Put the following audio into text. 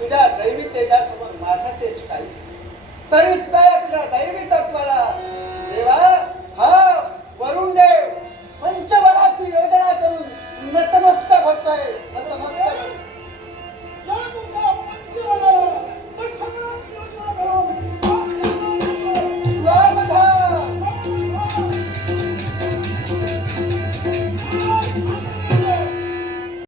तुझ्या दैवी तेजासमोर माझा तेज काही तरीच काय तुझ्या दैवी तत्वाला देवा हा वरुण देव पंचबलाची योजना करून नतमस्तक होतोय